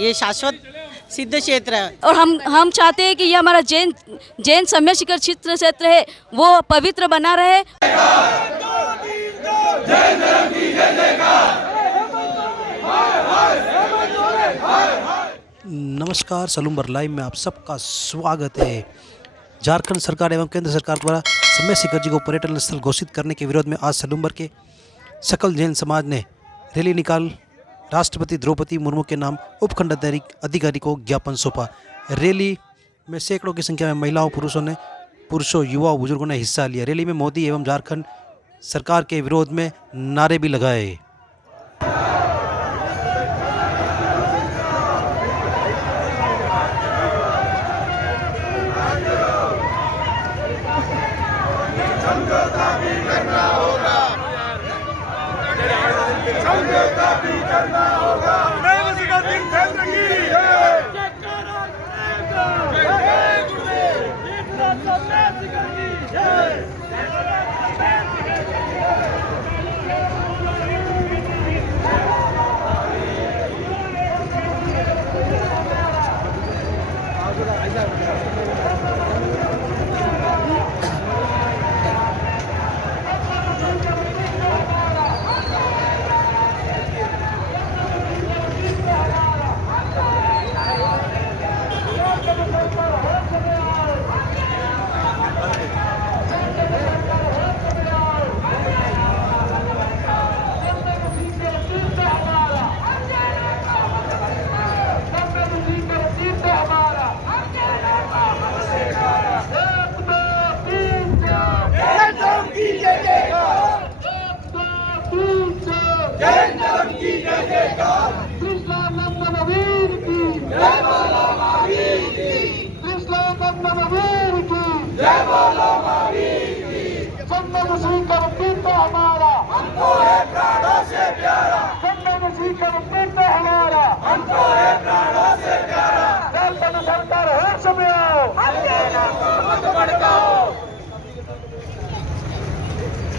ये शाश्वत सिद्ध क्षेत्र है। और हम चाहते हैं कि ये हमारा जैन सम्य शिखर क्षेत्र है वो पवित्र बना रहे। नमस्कार, सलूम्बर लाइव में आप सबका स्वागत है। झारखंड सरकार एवं केंद्र सरकार द्वारा सम्य शिखर जी को पर्यटन स्थल घोषित करने के विरोध में आज सलूम्बर के सकल जैन समाज ने रैली निकाल राष्ट्रपति द्रौपदी मुर्मू के नाम उपखंड अधिकारी को ज्ञापन सौंपा। रैली में सैकड़ों की संख्या में महिलाओं, पुरुषों, युवाओं, बुजुर्गों ने हिस्सा लिया। रैली में मोदी एवं झारखंड सरकार के विरोध में नारे भी लगाए।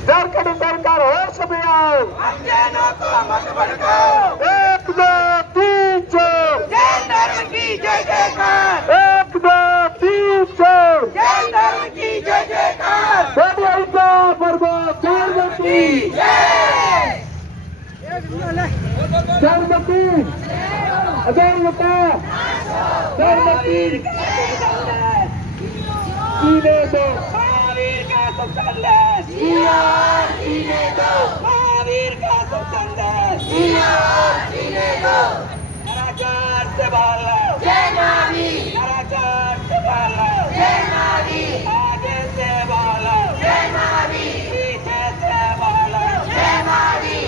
झारखंड सरकार होश में आओ, मत भड़काओ। 1 2 3 4 जैन धर्म की जय जयकार। 1 2 3 4 जैन धर्म की जय जयकार। धर्म की जय। धर्म की जीने दो महावीर का सुसंदेश, जीने दो महावीर का सुसंदेश, जीने दो। नराचार से भालो, जय मावी। नराचार से भालो, जय मावी। आगे से भालो, जय मावी। पीछे से भालो, जय मावी।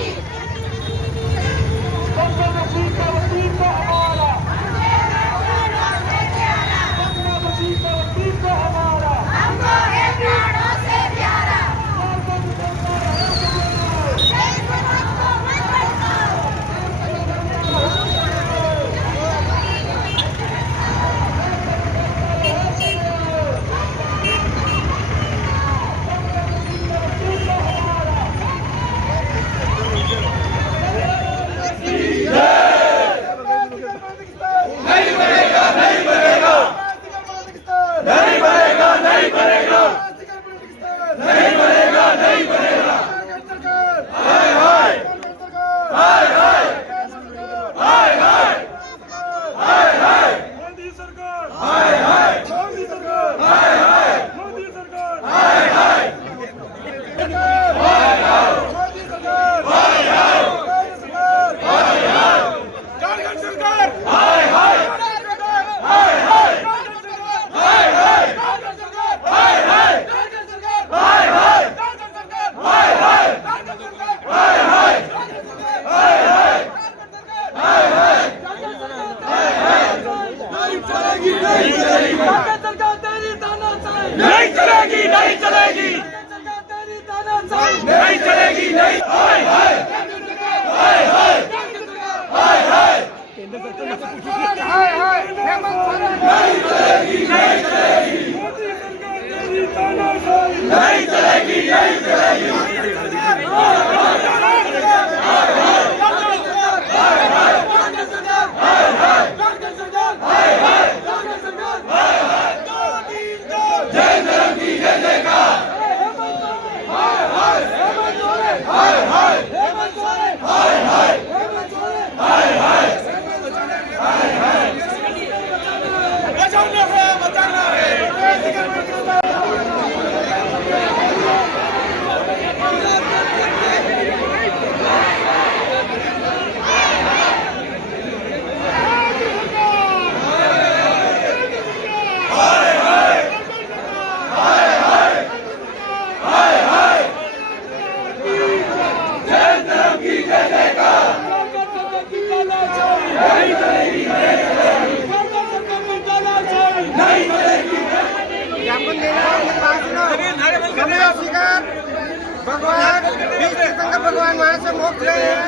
जवान वहाँ से मुक्त गए हैं,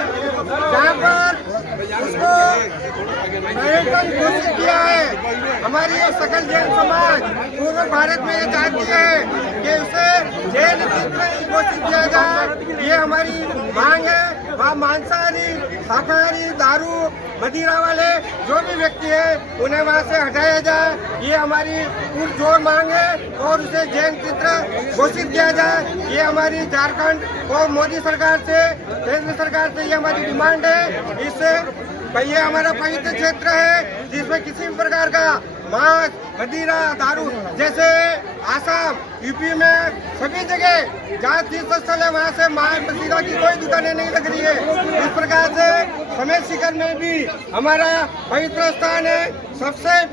जहाँ पर उसको पर्यटन घोषित किया है। हमारी ये सकल जैन समाज पूर्व भारत में ये चाहती है कि उसे जैन तीर्थ घोषित किया जाए। ये हमारी मांग है। वहाँ मांसाहारी, शाकाहारी, दारू, मदिरा वाले जो भी व्यक्ति है उन्हें वहाँ से हटाया जाए। ये हमारी पुरजोर मांग है और उसे जैन तीर्थ घोषित किया जाए। ये हमारी झारखंड और मोदी सरकार से, केंद्र सरकार से ये हमारी डिमांड है। इससे ये हमारा पवित्र क्षेत्र है जिसमें किसी भी प्रकार का मांस, मदिरा, दारू, जैसे आसाम, यूपी में सभी जगह जहाँ तीर्थ स्थल है वहाँ से मांस, मदिरा की कोई दुकानें नहीं लग रही है। इस प्रकार से समेत शिखर में भी हमारा पवित्र स्थान है। सबसे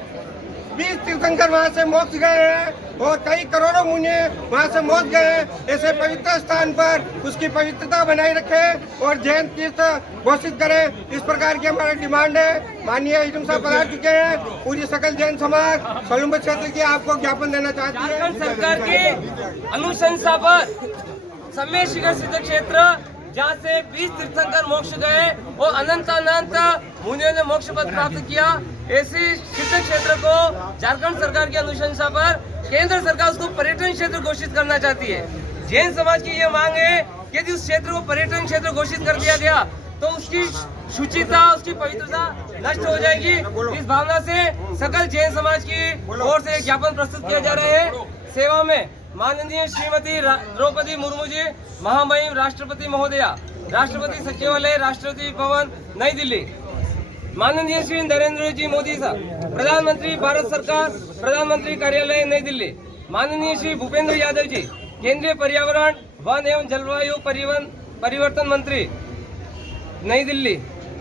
20 तीर्थंकर वहाँ से मोक्ष गए हैं और कई करोड़ों मुनि वहाँ से मोक्ष गए हैं। ऐसे पवित्र स्थान पर उसकी पवित्रता बनाए रखें और जैन तीर्थ घोषित करें। इस प्रकार की हमारी डिमांड है। माननीय एडम साहब पधार चुके हैं। पूरी सकल जैन समाज सलूम्बर क्षेत्र की आपको ज्ञापन देना चाहती है। झारखंड सरकार की अनुशंसा पर सम्मेद शिखर सिद्ध क्षेत्र जहाँ से 20 तीर्थंकर मोक्ष गए और अनंत मुनियों ने मोक्ष पद प्राप्त किया, ऐसी सिद्ध क्षेत्र को झारखंड सरकार की अनुशंसा पर केंद्र सरकार उसको पर्यटन क्षेत्र घोषित करना चाहती है। जैन समाज की यह मांग है कि यदि उस क्षेत्र को पर्यटन क्षेत्र घोषित कर दिया गया तो उसकी शुचिता, उसकी पवित्रता नष्ट हो जाएगी। इस भावना से सकल जैन समाज की ओर से ज्ञापन प्रस्तुत किया जा रहा है। सेवा में माननीय श्रीमती द्रौपदी मुर्मू जी, महामहिम राष्ट्रपति महोदया, राष्ट्रपति सचिवालय, राष्ट्रपति भवन, नई दिल्ली। माननीय श्री नरेंद्र जी मोदी साहब, प्रधानमंत्री भारत सरकार, प्रधानमंत्री कार्यालय, नई दिल्ली। माननीय श्री भूपेंद्र यादव जी, केंद्रीय पर्यावरण, वन एवं जलवायु परिवर्तन मंत्री, नई दिल्ली।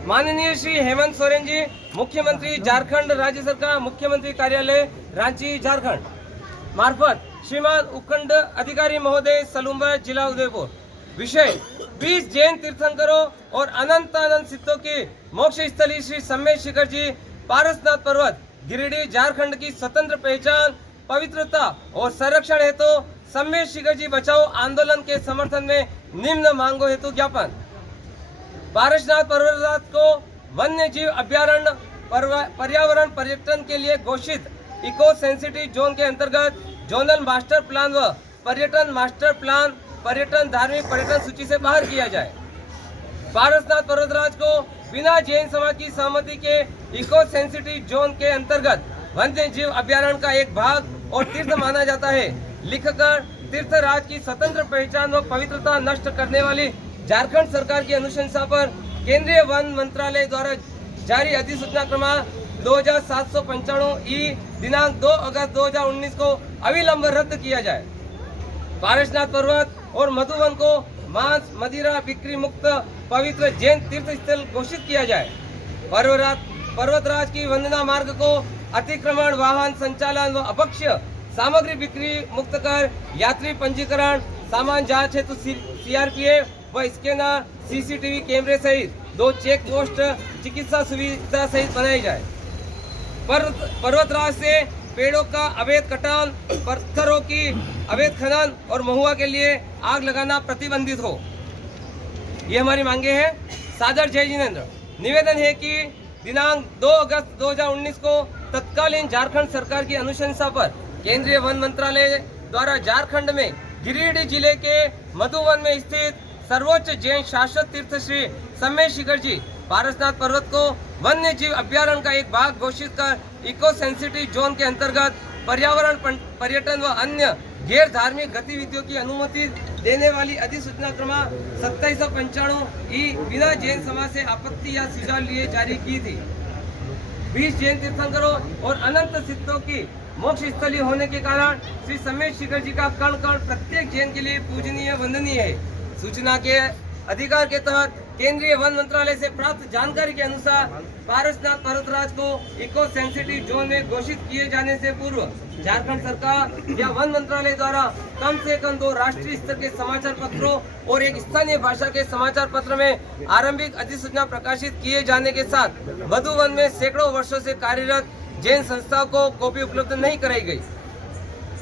माननीय श्री हेमंत सोरेन जी, मुख्यमंत्री झारखंड राज्य सरकार, मुख्यमंत्री कार्यालय, रांची, झारखंड मार्फत श्रीमान उपखंड अधिकारी महोदय, सलूम्बर, जिला उदयपुर। विषय 20 जैन तीर्थंकरों और अनंत सिद्धों की मोक्ष स्थली श्री सम्मेद शिखर जी, पारसनाथ पर्वत, गिरिडीह, झारखंड की स्वतंत्र पहचान, पवित्रता और संरक्षण हेतु सम्मेद शिखर जी बचाओ आंदोलन के समर्थन में निम्न मांगों हेतु ज्ञापन। पारसनाथ पर्वत को वन्य जीव अभ्यारण्य पर्यावरण पर्यटन के लिए घोषित इको सेंसिटिव जोन के अंतर्गत जोनल मास्टर प्लान व पर्यटन मास्टर प्लान पर्यटन धार्मिक पर्यटन सूची से बाहर किया जाए। पारसनाथ पर्वतराज को बिना जैन समाज की सहमति के इको सेंसिटिव जोन के अंतर्गत वन्य जीव अभ्यारण्य का एक भाग और तीर्थ माना जाता है। लिखकर तीर्थराज की स्वतंत्र पहचान व पवित्रता नष्ट करने वाली झारखंड सरकार की अनुशंसा पर केंद्रीय वन मंत्रालय द्वारा जारी अधिसूचना क्रमांक 2795 ई दिनांक 2 अगस्त 2019 को अविलंब रद्द किया जाए। पारसनाथ पर्वत और मधुवन को मांस, मदिरा बिक्री मुक्त पवित्र जैन तीर्थ स्थल घोषित किया जाए। पर्वतराज की वंदना मार्ग को अतिक्रमण, वाहन संचालन व अभक्ष्य सामग्री बिक्री मुक्त कर यात्री पंजीकरण, सामान जांच हेतु सीआरपीएफ व स्कैनर, सीसीटीवी कैमरे सहित 2 चेक पोस्ट चिकित्सा सुविधा सहित बनाई जाए। पर्वतराज से पेड़ों का अवैध कटान, पत्थरों की अवैध खनन और महुआ के लिए आग लगाना प्रतिबंधित हो। ये हमारी मांगे हैं। सादर जय जिनेंद्र। निवेदन है कि दिनांक 2 अगस्त 2019 को तत्कालीन झारखंड सरकार की अनुशंसा पर केंद्रीय वन मंत्रालय द्वारा झारखंड में गिरिडीह जिले के मधुवन में स्थित सर्वोच्च जैन शाश्वत तीर्थ श्री सम्मेद शिखर जी, पारसनाथ पर्वत को वन्य जीव अभ्यारण्य का एक भाग घोषित कर इको सेंसिटिव जोन के अंतर्गत पर्यावरण पर्यटन व अन्य गैर धार्मिक गतिविधियों की अनुमति देने वाली अधिसूचना क्रमांक 2795 ई बिना जैन समाज से आपत्ति या सुझाव लिए जारी की थी। 20 जैन तीर्थंकरों और अनंत सिद्धों की मोक्ष स्थली होने के कारण श्री सम्मेद शिखर जी का कण कण प्रत्येक जैन के लिए पूजनीय वंदनीय है। सूचना के अधिकार के तहत केंद्रीय वन मंत्रालय से प्राप्त जानकारी के अनुसार पारसनाथ पर्वतराज को इको सेंसिटिव जोन में घोषित किए जाने से पूर्व झारखंड सरकार या वन मंत्रालय द्वारा कम से कम 2 राष्ट्रीय स्तर के समाचार पत्रों और एक स्थानीय भाषा के समाचार पत्र में आरंभिक अधिसूचना प्रकाशित किए जाने के साथ मधुवन में सैकड़ों वर्षों से कार्यरत जैन संस्थाओं को कॉपी उपलब्ध नहीं कराई गई।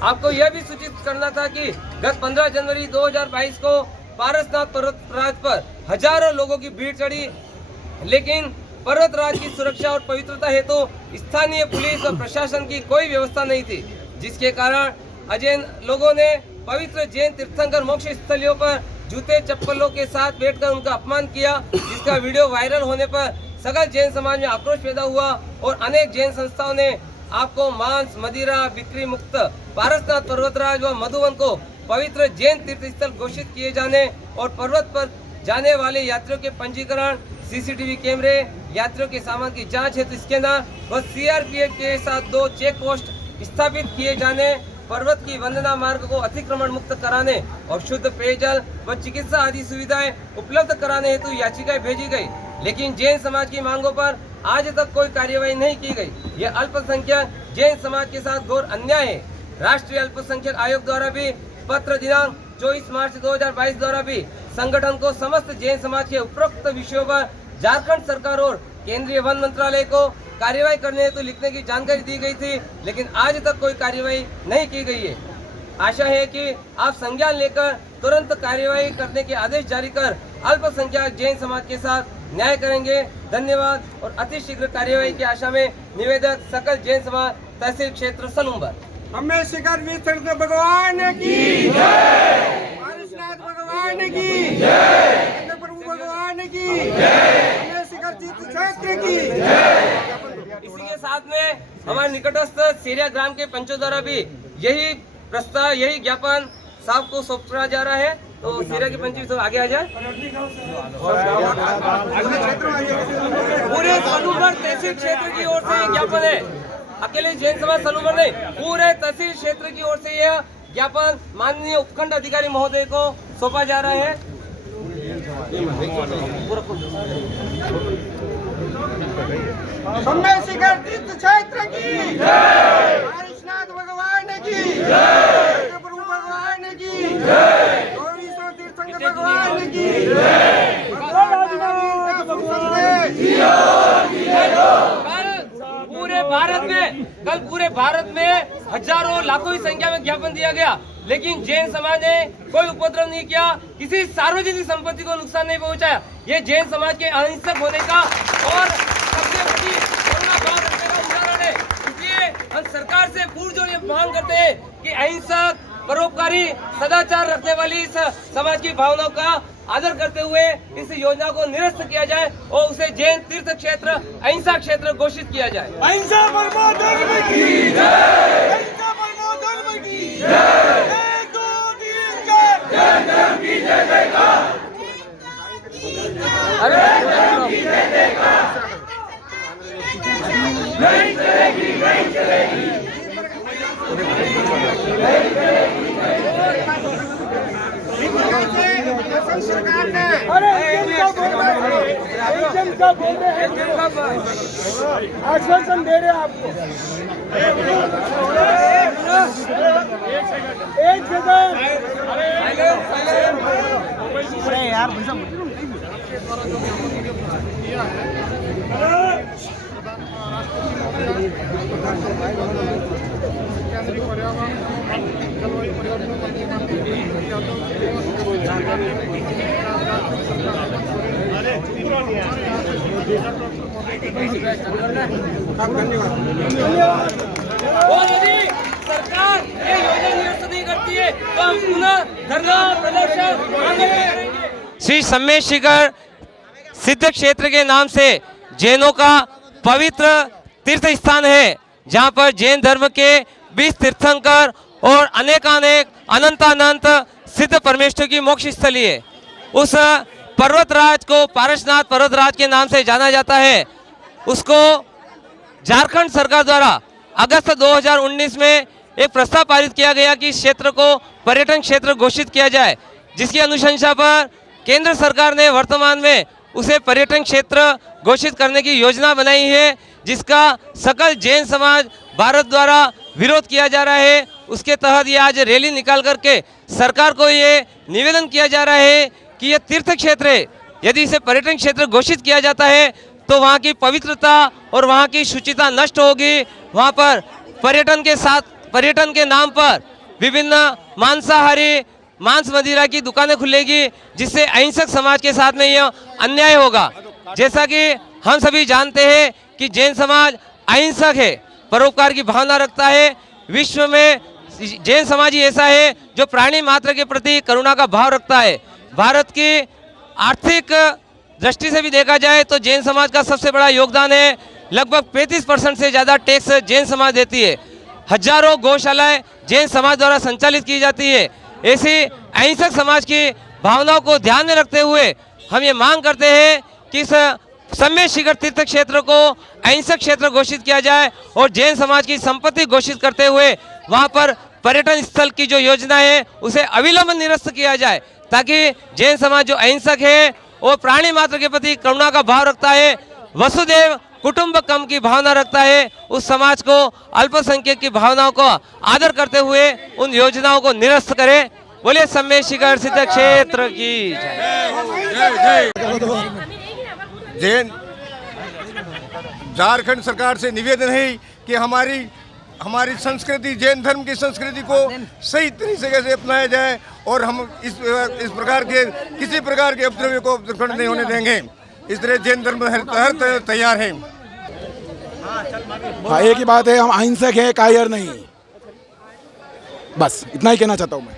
आपको यह भी सूचित करना था कि गत 15 जनवरी 2022 को पारसनाथ पर्वतराज पर हजारों लोगों की भीड़ चढ़ी, लेकिन पर्वतराज की सुरक्षा और पवित्रता हेतु स्थानीय पुलिस और प्रशासन की कोई व्यवस्था नहीं थी, जिसके कारण अजैन लोगों ने पवित्र जैन तीर्थंकर मोक्ष स्थलियों पर जूते चप्पलों के साथ बैठकर उनका अपमान किया, जिसका वीडियो वायरल होने पर सकल जैन समाज में आक्रोश पैदा हुआ और अनेक जैन संस्थाओं ने आपको मांस मदिरा बिक्री मुक्त पारसनाथ पर्वतराज व मधुवन को पवित्र जैन तीर्थ स्थल घोषित किए जाने और पर्वत पर जाने वाले यात्रियों के पंजीकरण, सीसीटीवी कैमरे, यात्रियों के सामान की जांच हेतु स्कैनर व सीआरपीएफ के साथ 2 चेक पोस्ट स्थापित किए जाने, पर्वत की वंदना मार्ग को अतिक्रमण मुक्त कराने और शुद्ध पेयजल व चिकित्सा आदि सुविधाएं उपलब्ध कराने हेतु याचिकाएं भेजी गई, लेकिन जैन समाज की मांगों पर आज तक कोई कार्यवाही नहीं की गई। यह अल्पसंख्यक जैन समाज के साथ घोर अन्याय है। राष्ट्रीय अल्पसंख्यक आयोग द्वारा भी पत्र दिनांक 24 मार्च 2022 द्वारा भी संगठन को समस्त जैन समाज के उपरोक्त विषयों पर झारखंड सरकार और केंद्रीय वन मंत्रालय को कार्यवाही करने हेतु लिखने की जानकारी दी गई थी, लेकिन आज तक कोई कार्यवाही नहीं की गई है। आशा है कि आप संज्ञान लेकर तुरंत कार्यवाही करने के आदेश जारी कर अल्पसंख्यक जैन समाज के साथ न्याय करेंगे। धन्यवाद। और अतिशीघ्र कार्यवाही की आशा में निवेदक सकल जैन समाज तहसील क्षेत्र सलूम्बर। हमें शिखर विश्व भगवान की जय, पारसनाथ भगवान की जय, प्रभु भगवान की जय, हमें शिखर तीर्थ क्षेत्र की जय। इसी के साथ में हमारे निकटस्थ सेरिया ग्राम के पंचों द्वारा भी यही प्रस्ताव, यही ज्ञापन साहब को सौंपा जा रहा है। तो सेरिया के पंच तो आगे आ जाए। पूरे सलूम्बर तहसील क्षेत्र की ओर से ज्ञापन है, अकेले जैन समाज सलूम्बर नहीं, पूरे तहसील क्षेत्र की ओर से यह ज्ञापन माननीय उपखंड अधिकारी महोदय को सौंपा जा रहा है। हमें शिखर तीर्थ क्षेत्र की जय, पारसनाथ भगवान की जय, प्रभु भगवान की जय, गौरीश्वर तीर्थंकर भगवान की जय। पूरे भारत में हजारों लाखों की संख्या में ज्ञापन दिया गया, लेकिन जैन समाज ने कोई उपद्रव नहीं किया, किसी सार्वजनिक संपत्ति को नुकसान नहीं पहुंचाया। ये जैन समाज के अहिंसक होने का और सबसे बड़ी करुणा भाव रखने का उदाहरण है। इसलिए हम सरकार से पुरजोर ये मांग करते हैं कि अहिंसक, परोपकारी, सदाचार रखने वाली इस समाज की भावनाओं का आदर करते हुए इस योजना को निरस्त किया जाए और उसे जैन तीर्थ क्षेत्र अहिंसा क्षेत्र घोषित किया जाए। अहिंसा परमो धर्म की जय, अहिंसा परमो धर्म की जय, 1 2 3 4 जय जय की जय जयकार, अरे जय जयकार, नहीं चलेगी नहीं चलेगी। सरकार ने आश्वासन दे रहे आपको। एक सेकंड यार और यदि सरकार ये योजना निरस्त नहीं करती है तो हम पुनः धरना प्रदर्शन आगे करेंगे। श्री सम्मेद शिखर सिद्ध क्षेत्र के नाम से जैनों का पवित्र तीर्थ स्थान है, जहां पर जैन धर्म के 20 तीर्थंकर और अनेकानेक अनंत सिद्ध परमेश्वर की मोक्ष स्थली है। उस पर्वतराज को पारसनाथ पर्वतराज के नाम से जाना जाता है। उसको झारखंड सरकार द्वारा अगस्त 2019 में एक प्रस्ताव पारित किया गया कि इस क्षेत्र को पर्यटन क्षेत्र घोषित किया जाए, जिसकी अनुशंसा पर केंद्र सरकार ने वर्तमान में उसे पर्यटन क्षेत्र घोषित करने की योजना बनाई है, जिसका सकल जैन समाज भारत द्वारा विरोध किया जा रहा है। उसके तहत ये आज रैली निकाल करके सरकार को ये निवेदन किया जा रहा है कि ये तीर्थ क्षेत्र है, यदि इसे पर्यटन क्षेत्र घोषित किया जाता है तो वहाँ की पवित्रता और वहाँ की शुचिता नष्ट होगी। वहाँ पर पर्यटन के नाम पर विभिन्न मांसाहारी मांस मदिरा की दुकानें खुलेगी, जिससे अहिंसक समाज के साथ में यह अन्याय होगा। जैसा कि हम सभी जानते हैं कि जैन समाज अहिंसक है, परोपकार की भावना रखता है। विश्व में जैन समाज ही ऐसा है जो प्राणी मात्र के प्रति करुणा का भाव रखता है। भारत की आर्थिक दृष्टि से भी देखा जाए तो जैन समाज का सबसे बड़ा योगदान है। लगभग 35% से ज़्यादा टैक्स जैन समाज देती है। हजारों गौशालाएं जैन समाज द्वारा संचालित की जाती है। ऐसी अहिंसक समाज की भावनाओं को ध्यान में रखते हुए हम ये मांग करते हैं कि इस सम्य शिखर तीर्थ क्षेत्र को अहिंसक क्षेत्र घोषित किया जाए और जैन समाज की संपत्ति घोषित करते हुए वहाँ पर पर्यटन स्थल की जो योजना है उसे अविलंब निरस्त किया जाए, ताकि जैन समाज जो अहिंसक है और प्राणी मात्र के प्रति करुणा का भाव रखता है, वसुदेव कुटुंबकम की भावना रखता है, उस समाज को अल्पसंख्यक की भावनाओं को आदर करते हुए उन योजनाओं को निरस्त करे। बोलिए सम्य शिखर सिद्ध क्षेत्र की जय। जैन झारखंड सरकार से निवेदन है कि हमारी संस्कृति, जैन धर्म की संस्कृति को सही तरीके से अपनाया जाए और हम इस प्रकार के किसी प्रकार के उपद्रव को उत्पन्न नहीं होने देंगे। इस तरह जैन धर्म हर तैयार है। हाँ, एक ही बात है, हम अहिंसक है, कायर नहीं। बस इतना ही कहना चाहता हूँ मैं।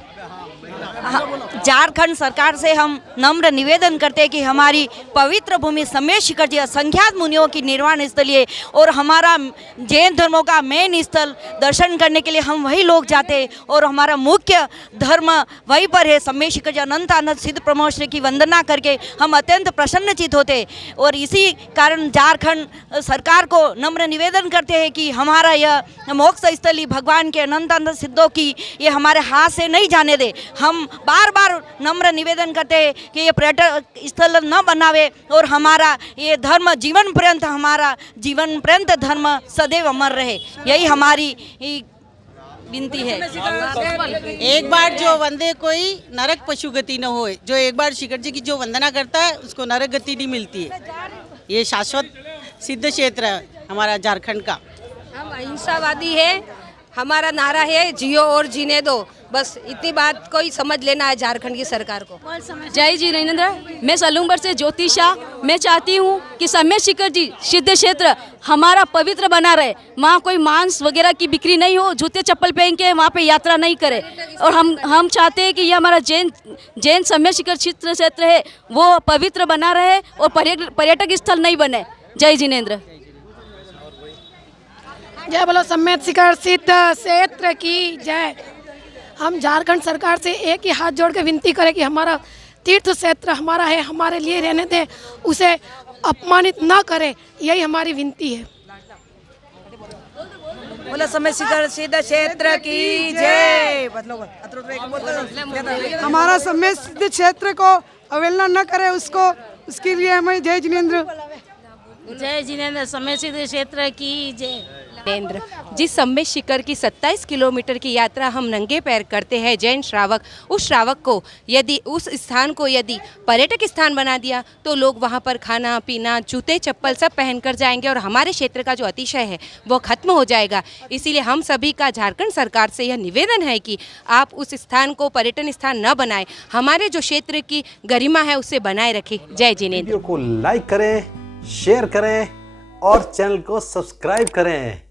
झारखंड सरकार से हम नम्र निवेदन करते हैं कि हमारी पवित्र भूमि सम्य शिखर जी असंख्यात मुनियों की निर्वाण स्थल है और हमारा जैन धर्मों का मेन स्थल दर्शन करने के लिए हम वही लोग जाते हैं और हमारा मुख्य धर्म वहीं पर है। सम्य शिखर जी अनंत आनंद सिद्ध प्रमोश्री की वंदना करके हम अत्यंत प्रसन्नचित होते हैं और इसी कारण झारखंड सरकार को नम्र निवेदन करते हैं कि हमारा यह मोक्ष स्थली भगवान के अनंत आनंद सिद्धों की ये हमारे हाथ से नहीं जाने दे। हम बार बार नम्र निवेदन करते हैं कि ये पर्यटक स्थल न बनावे और हमारा ये धर्म जीवन पर्यंत, हमारा जीवन पर्यंत धर्म सदैव अमर रहे, यही हमारी विनती है। एक बार जो वंदे कोई नरक पशु गति न होए, जो एक बार शिखर जी की जो वंदना करता है उसको नरक गति नहीं मिलती है। ये शाश्वत सिद्ध क्षेत्र है हमारा झारखंड का। हम अहिंसावादी है, हमारा नारा है जियो और जीने दो। बस इतनी बात को ही समझ लेना है झारखंड की सरकार को। जय जिनेंद्र, मैं सलूमगढ़ से ज्योतिषा। मैं चाहती हूँ कि सम्य शिखर जी सिद्ध क्षेत्र हमारा पवित्र बना रहे। वहाँ कोई मांस वगैरह की बिक्री नहीं हो, जूते चप्पल पहन के वहाँ पे यात्रा नहीं करे। और हम चाहते हैं कि ये हमारा जैन सम्य शिखर क्षेत्र है वो पवित्र बना रहे और पर्यटक स्थल नहीं बने। जय जिनेंद्र। जय बोलो सम्य शिखर सिद्ध क्षेत्र की जय। हम झारखंड सरकार से एक ही हाथ जोड़ के विनती करें कि हमारा तीर्थ क्षेत्र हमारा है, हमारे लिए रहने दें, उसे अपमानित ना करें, यही हमारी विनती है। बोलो सम्य शिखर सिद्ध क्षेत्र की जय। हमारा सम्य सिद्ध क्षेत्र को अवहेलना न करें, उसके लिए हमें जय जिनेंद्र। जय जिनेंद्र। सम्य सिद्ध क्षेत्र की जय। जिस सम्य शिखर की 27 किलोमीटर की यात्रा हम नंगे पैर करते हैं जैन श्रावक, उस श्रावक को यदि उस स्थान को यदि पर्यटक स्थान बना दिया तो लोग वहां पर खाना पीना, जूते चप्पल सब पहनकर जाएंगे और हमारे क्षेत्र का जो अतिशय है वो खत्म हो जाएगा। इसीलिए हम सभी का झारखंड सरकार से यह निवेदन है कि आप उस स्थान को पर्यटन स्थान न बनाएं, हमारे जो क्षेत्र की गरिमा है उसे बनाए रखें। जय जिनेंद्र। वीडियो को लाइक करें, शेयर करें और चैनल को सब्सक्राइब करें।